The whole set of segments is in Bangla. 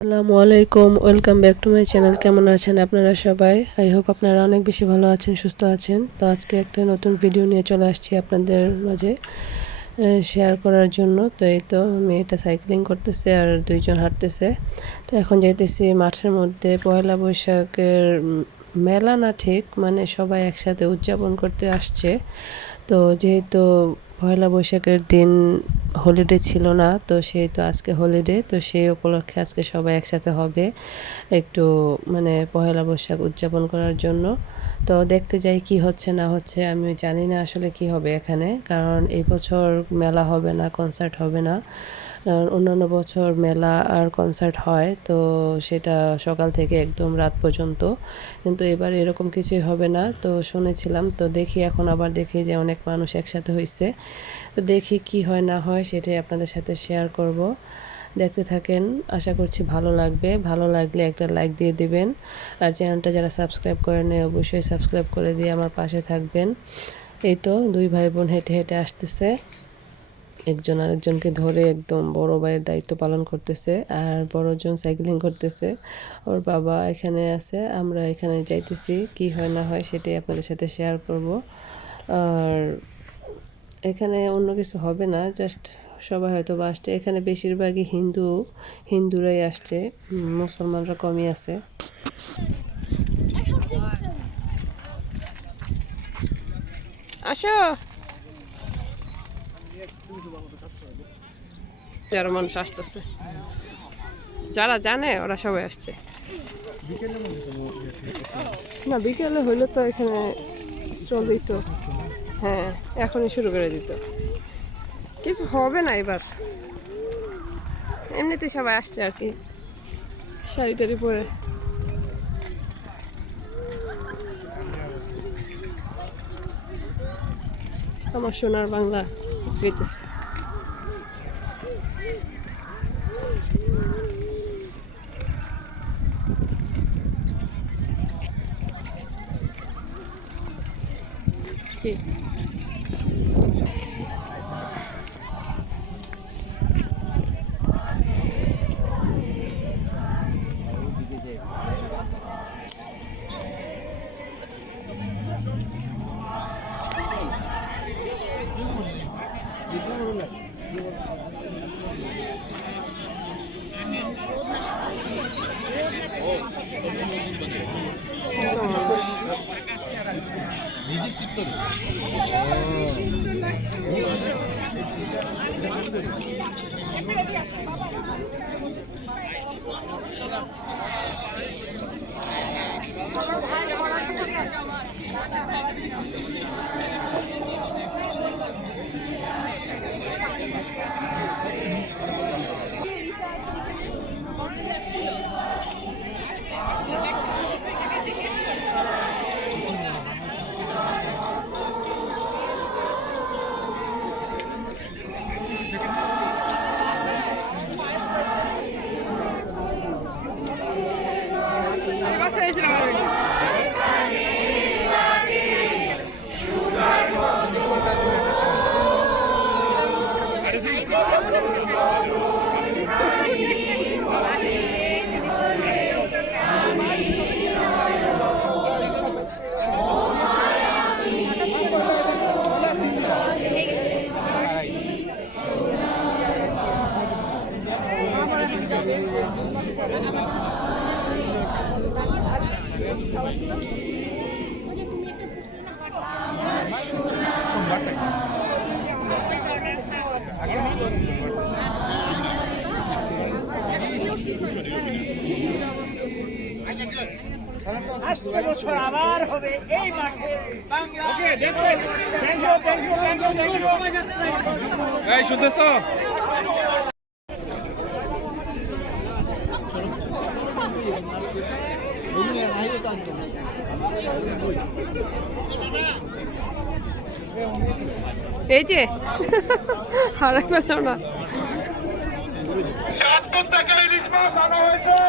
আসসালামু আলাইকুম, welcome back to my channel. কেমন আছেন আপনারা সবাই? আই হোপ আপনারা অনেক বেশি ভালো আছেন, সুস্থ আছেন। তো আজকে একটা নতুন ভিডিও নিয়ে চলে আসছি আপনাদের মাঝে শেয়ার করার জন্য। তো এই তো মেয়েটা সাইক্লিং করতেছে আর দুইজন হাঁটতেছে। তো এখন যাইতেছি মাঠের মধ্যে। পয়লা বৈশাখের মেলা না ঠিক মানে সবাই একসাথে উদযাপন করতে আসছে। তো যেহেতু পয়লা বৈশাখের দিন হলিডে ছিল না, তো সেই তো আজকে হলিডে তো সেই উপলক্ষে আজকে সবাই একসাথে হবে একটু মানে পয়লা বৈশাখ উদযাপন করার জন্য। তো দেখতে যাই কি হচ্ছে না হচ্ছে, আমি জানি না আসলে কি হবে এখানে, কারণ এই বছর মেলা হবে না কনসার্ট হবে না। অন্যান্য বছর মেলা আর কনসার্ট হয়, তো সেটা সকাল থেকে একদম রাত পর্যন্ত। কিন্তু এবার এরকম কিছুই হবে না, তো শুনেছিলাম, তো দেখি এখন আবার দেখি যে অনেক মানুষ একসাথে হয়েছে তো দেখি কি হয় না হয় সেটাই আপনাদের সাথে শেয়ার করব। দেখতে থাকেন, আশা করছি ভালো লাগবে। ভালো লাগলে একটা লাইক দিয়ে দিবেন। আর চ্যানেলটা যারা সাবস্ক্রাইব করে নেয় অবশ্যই সাবস্ক্রাইব করে দিয়ে আমার পাশে থাকবেন। এই তো, দুই ভাই বোন হেঁটে হেঁটে আসতেছে। একজন আরেকজনকে ধরে একদম বড় ভাইয়ের দায়িত্ব পালন করতেছে আর বড়জন সাইক্লিং করতেছে। ওর বাবা এখানে আছে, আমরা এখানে যাইতেছি, কি হয় না হয় সেটাই আপনাদের সাথে শেয়ার করব। আর এখানে অন্য কিছু হবে না জাস্ট সবাই হয়তো বা আসছে। এখানে বেশিরভাগই হিন্দু, হিন্দুরাই আসছে, মুসলমানরা কমই আছে। আসো। যারা মানুষ আসতেছে। যারা জানে, ওরা সবাই আসছে। না, বিকেলে হইলে তো এখানে স্টল দিত। হ্যাঁ এখনই শুরু করে দিত। কিছু হবে না এবার। এমনিতে সবাই আসছে আর কি। শাড়ি টাড়ি পরে। আমার সোনার বাংলা। Витас. Okay. কি আসছে আবার হবে এই মাঠে এই এই যে। হারাই পেলাম না। সাতক্ষীরা থেকে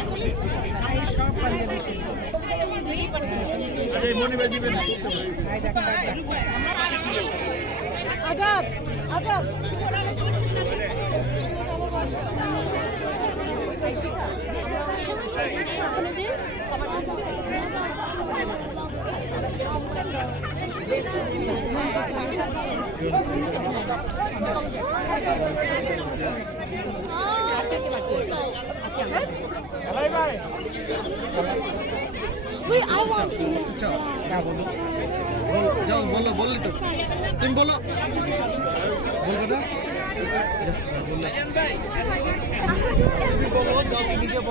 Azad Azad. Wait, I want to. বল। যাও বলো বললি তো। তুমি বলো। বলবে না। তুমি যাও তুমি গিয়ে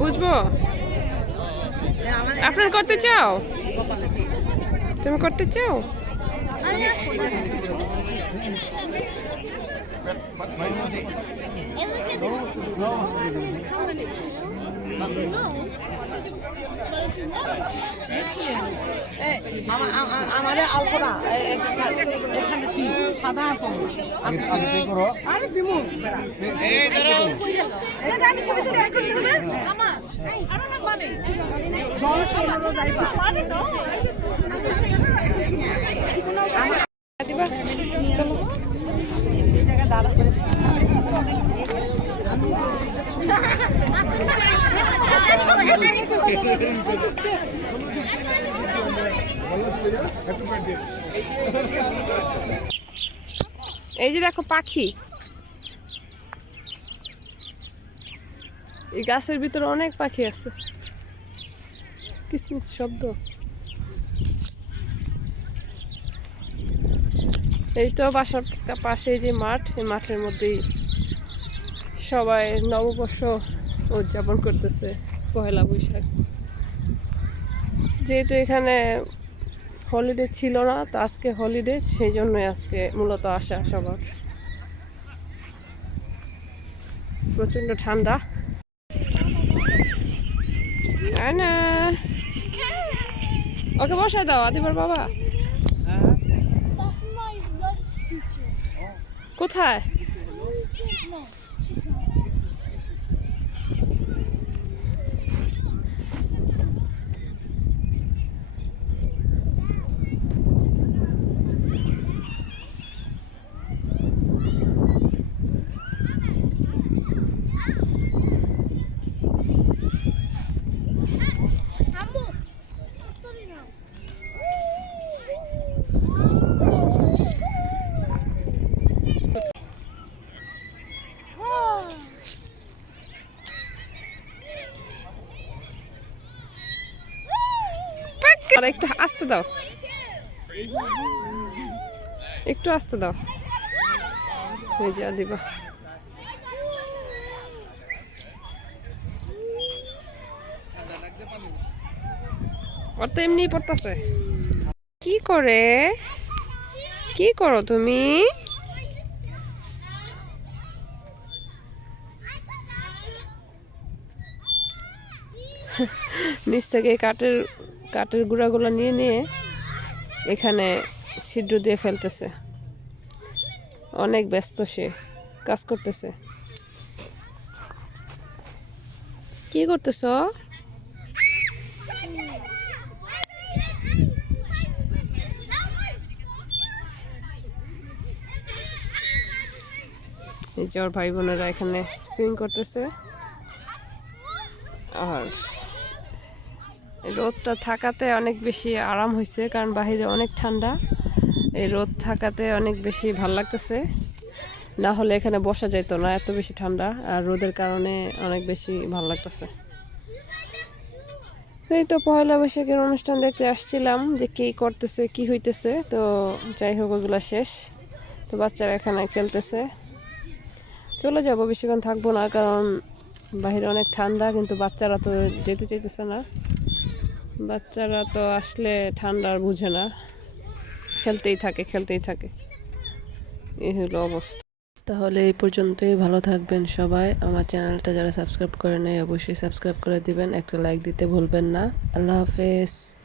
বুঝব? আপনার করতে চাও? তুমি করতে চাও? আমাদের আলপনা এখানে কি পাখি। এই গাছের ভিতরে অনেক পাখি আছে। কিসমিস শব্দ। এই তো বাসার পাশে যে মাঠ, এই মাঠের মধ্যেই সবাই নববর্ষ উদযাপন করতেছে পহেলা বৈশাখ। যেহেতু এখানে হলিডে ছিল না, তো আজকে হলিডে সেই জন্যই আজকে মূলত আসা সবার। প্রচণ্ড ঠান্ডা। না ওকে বসায় দাও আদিবার বাবা। teacher. কোথায়? আর একটু আস্তে দাও। একটু আস্তে দাও। এই যা ওর তো এমনি পড়তেছে। কি করে? কি করো তুমি? নিচ থেকে কাঠের কাঠের গুঁড়াগুলো নিয়ে নিয়ে এখানে ছিদ্র দিয়ে ফেলতেছে। অনেক ব্যস্ত সে, কাজ করতেছে। কি করতেছ? নিজের ভাই বোনেরা এখানে সুইং করতেছে। আর রোদটা থাকাতে অনেক বেশি আরাম হয়েছে, কারণ বাইরে অনেক ঠান্ডা। এই রোদ থাকাতে অনেক বেশি ভালো লাগতেছে। না হলে এখানে বসা যেত না, এত বেশি ঠান্ডা, আর রোদের কারণে অনেক বেশি ভালো লাগতেছে। এই তো পয়লা বৈশাখের অনুষ্ঠান দেখতে আসছিলাম, যে কি করতেছে, কি হইতেছে, তো যাই হোক ওগুলো শেষ। তো বাচ্চারা এখানে খেলতেছে। চলে যাব, বেশিক্ষণ থাকব না, কারণ বাইরে অনেক ঠান্ডা, কিন্তু বাচ্চারা তো যেতে চাইতেছে না। বাচ্চারা তো আসলে ঠান্ডা আর বুঝে না। খেলতেই থাকে খেলতেই থাকে। এই হলো অবস্থা। তাহলে এই পর্যন্তই, ভালো থাকবেন সবাই। আমার চ্যানেলটা যারা সাবস্ক্রাইব করে নেই, অবশ্যই সাবস্ক্রাইব করে দিবেন। একটা লাইক দিতে ভুলবেন না। আল্লাহ হাফেজ।